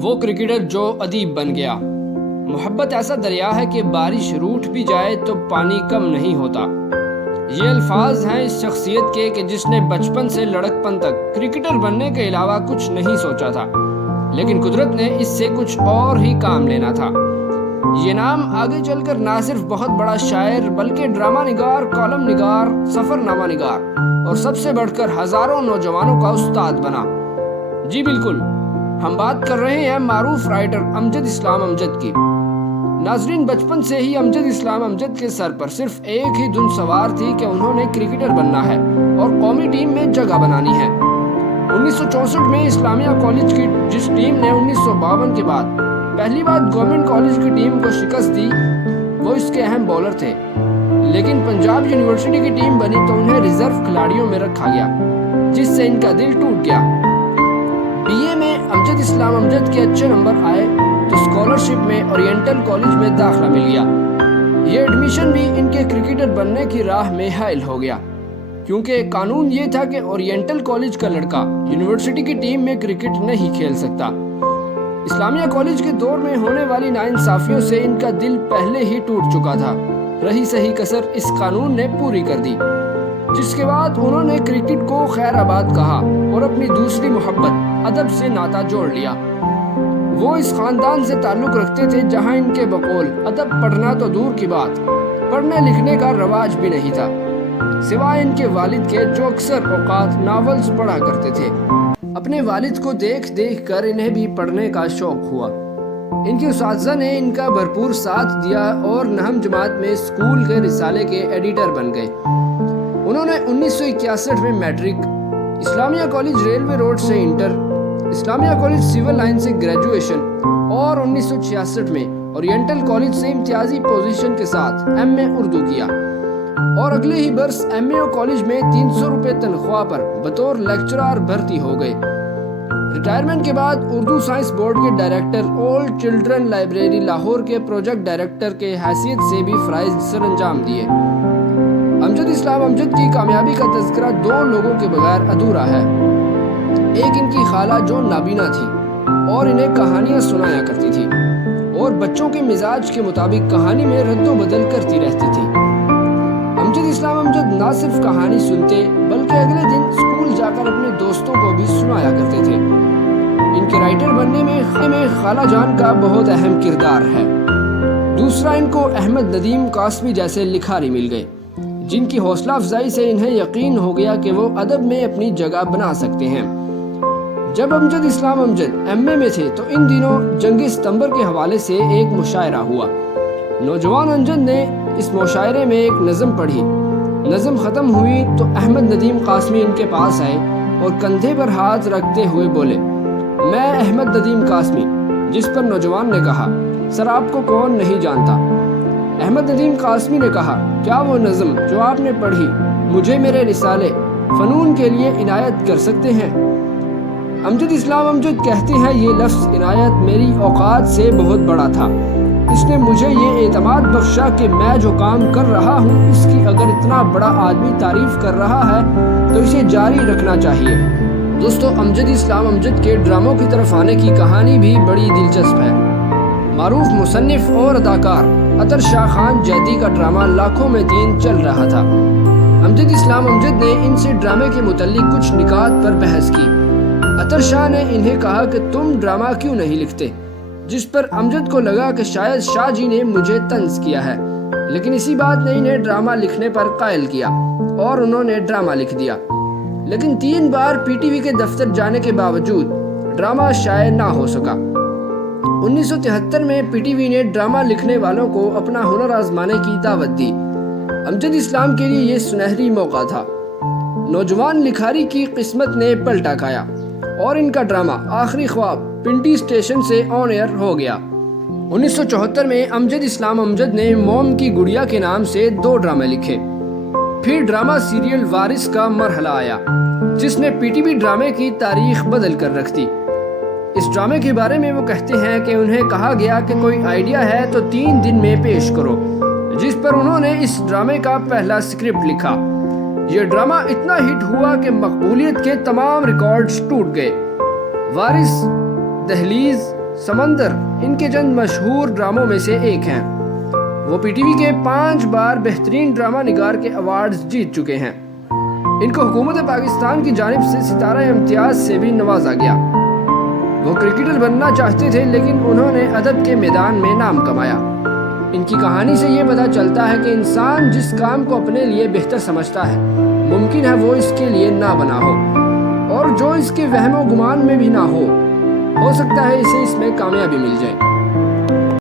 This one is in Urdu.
وہ کرکٹر جو ادیب بن گیا۔ محبت ایسا دریا ہے کہ بارش روٹھ بھی جائے تو پانی کم نہیں ہوتا۔ یہ الفاظ ہیں اس شخصیت کے کہ جس نے بچپن سے لڑک پن تک کرکٹر بننے کے علاوہ کچھ نہیں سوچا تھا، لیکن قدرت نے اس سے کچھ اور ہی کام لینا تھا۔ یہ نام آگے چل کر نہ صرف بہت بڑا شاعر بلکہ ڈرامہ نگار، کالم نگار، سفر نامہ نگار اور سب سے بڑھ کر ہزاروں نوجوانوں کا استاد بنا۔ جی بالکل، ہم بات کر رہے ہیں معروف رائٹر امجد اسلام امجد کی۔ ناظرین، بچپن سے ہی امجد اسلام امجد کے سر پر صرف ایک ہی دھن سوار تھی کہ انہوں نے کرکٹر بننا ہے اور قومی ٹیم میں جگہ بنانی ہے۔ 1964 میں اسلامیہ کالج کی جس ٹیم نے 1952 کے بعد پہلی بار گورنمنٹ کالج کی ٹیم کو شکست دی، وہ اس کے اہم بولر تھے، لیکن پنجاب یونیورسٹی کی ٹیم بنی تو انہیں ریزرو کھلاڑیوں میں رکھا گیا، جس سے ان کا دل ٹوٹ گیا۔ بی اے میں امجد اسلام امجد کے اچھے نمبر آئے تو اسکالرشپ میں اورینٹل کالج میں داخلہ مل گیا۔ یہ ایڈمیشن بھی ان کے کرکٹر بننے کی راہ میں حائل ہو گیا، کیونکہ قانون یہ تھا کہ اورینٹل کالج کا لڑکا یونیورسٹی کی ٹیم میں کرکٹ نہیں کھیل سکتا۔ اسلامیہ کالج کے دور میں ہونے والی ناانصافیوں سے ان کا دل پہلے ہی ٹوٹ چکا تھا، رہی صحیح کسر اس قانون نے پوری کر دی، جس کے بعد انہوں نے کرکٹ کو خیر آباد کہا اور اپنی دوسری محبت ادب سے ناتا جوڑ لیا۔ وہ اس خاندان سے تعلق رکھتے تھے جہاں ان کے بقول ادب پڑھنا تو دور کی بات، پڑھنے لکھنے کا رواج بھی نہیں تھا، سوائے ان کے والد کے جو اکثر اوقات ناولز پڑھا کرتے تھے۔ اپنے والد کو دیکھ دیکھ کر انہیں بھی پڑھنے کا شوق ہوا۔ ان کے اساتذہ نے ان کا بھرپور ساتھ دیا اور نہم جماعت میں اسکول کے رسالے کے ایڈیٹر بن گئے۔ انہوں نے 1961 میں میٹرک، اسلامیہ کالج ریلوے روڈ سے انٹر، اسلامیہ کالج سول لائن سے گریجویشن اور 1966 میں اورینٹل کالج سے امتیازی پوزیشن کے ساتھ ایم اے اردو کیا اور اگلے ہی برس ایم اے کالج میں 300 روپے تنخواہ پر بطور لیکچرار بھرتی ہو گئے۔ ریٹائرمنٹ کے بعد اردو سائنس بورڈ کے director, old children library Lahore کے پروجیکٹ ڈائریکٹر کے حیثیت سے بھی فرائض سر انجام دیے۔ امجد اسلام امجد کی کامیابی کا تذکرہ دو لوگوں کے بغیر ادھورا ہے۔ ایک ان کی خالہ جو نابینا تھی اور انہیں کہانیاں سنایا کرتی تھی اور بچوں کے مزاج کے مطابق کہانی میں رد و بدل کرتی رہتی تھی۔ امجد اسلام امجد نہ صرف کہانی سنتے بلکہ اگلے دن اسکول جا کر اپنے دوستوں کو بھی سنایا کرتے تھے۔ ان کے رائٹر بننے میں خالہ جان کا بہت اہم کردار ہے۔ دوسرا، ان کو احمد ندیم قاسمی جیسے لکھاری مل گئے جن کی حوصلہ افزائی سے انہیں یقین ہو گیا کہ وہ ادب میں اپنی جگہ بنا سکتے ہیں۔ جب امجد اسلام امجد ایم اے میں تھے تو ان دنوں جنگ ستمبر کے حوالے سے ایک مشاعرہ ہوا۔ نوجوان امجد نے اس مشاعرے میں ایک نظم پڑھی۔ نظم ختم ہوئی تو احمد ندیم قاسمی ان کے پاس آئے اور کندھے پر ہاتھ رکھتے ہوئے بولے، میں احمد ندیم قاسمی، جس پر نوجوان نے کہا، سر آپ کو کون نہیں جانتا؟ احمد ندیم قاسمی نے کہا، کیا وہ نظم جو آپ نے پڑھی مجھے میرے رسالے فنون کے لیے عنایت کر سکتے ہیں؟ امجد اسلام امجد کہتے ہیں، یہ لفظ عنایت میری اوقات سے بہت بڑا تھا، اس نے مجھے یہ اعتماد بخشا کہ میں جو کام کر رہا ہوں اس کی اگر اتنا بڑا آدمی تعریف کر رہا ہے تو اسے جاری رکھنا چاہیے۔ دوستو، امجد اسلام امجد کے ڈراموں کی طرف آنے کی کہانی بھی بڑی دلچسپ ہے۔ معروف مصنف اور اداکار عطر شاہ خان جیتی کا ڈرامہ لاکھوں میں تین چل رہا تھا۔ امجد اسلام امجد نے ان سے ڈرامے کے متعلق کچھ نکات پر بحث کی۔ عطر شاہ نے انہیں کہا کہ تم ڈرامہ کیوں نہیں لکھتے، جس پر امجد کو لگا کہ شاید شاہ جی نے مجھے طنز کیا ہے، لیکن اسی بات نے انہیں ڈرامہ لکھنے پر قائل کیا اور انہوں نے ڈرامہ لکھ دیا۔ لیکن 3 بار پی ٹی وی کے دفتر جانے کے باوجود ڈرامہ شائع نہ ہو سکا۔ 1973 میں پی ٹی وی نے ڈرامہ لکھنے والوں کو اپنا ہنر آزمانے کی دعوت دی۔ امجد اسلام کے لیے یہ سنہری موقع تھا۔ نوجوان لکھاری کی قسمت نے پلٹا کھایا اور ان کا ڈرامہ آخری خواب پنڈی اسٹیشن سے آن ایئر ہو گیا۔ 1974 میں امجد اسلام امجد نے موم کی گڑیا کے نام سے 2 ڈرامے لکھے۔ پھر ڈرامہ سیریل وارث کا مرحلہ آیا، جس نے پی ٹی وی ڈرامے کی تاریخ بدل کر رکھ دی۔ اس ڈرامے کے بارے میں وہ کہتے ہیں کہ انہیں کہا گیا کہ کوئی آئیڈیا ہے تو 3 دن میں پیش کرو، جس پر انہوں نے اس ڈرامے کا پہلا سکرپٹ لکھا۔ یہ ڈرامہ اتنا ہٹ ہوا کہ مقبولیت کے تمام ریکارڈز ٹوٹ گئے۔ وارث، دہلیز، سمندر ان کے چند مشہور ڈراموں میں سے ایک ہیں۔ وہ پی ٹی وی کے 5 بار بہترین ڈرامہ نگار کے ایوارڈز جیت چکے ہیں۔ ان کو حکومت پاکستان کی جانب سے ستارہ امتیاز سے بھی نوازا گیا۔ وہ کرکٹر بننا چاہتے تھے لیکن انہوں نے ادب کے میدان میں نام کمایا۔ ان کی کہانی سے یہ پتہ چلتا ہے کہ انسان جس کام کو اپنے لیے بہتر سمجھتا ہے ممکن ہے وہ اس کے لیے نہ بنا ہو، اور جو اس کے وہم و گمان میں بھی نہ ہو سکتا ہے اسے اس میں کامیابی مل جائے۔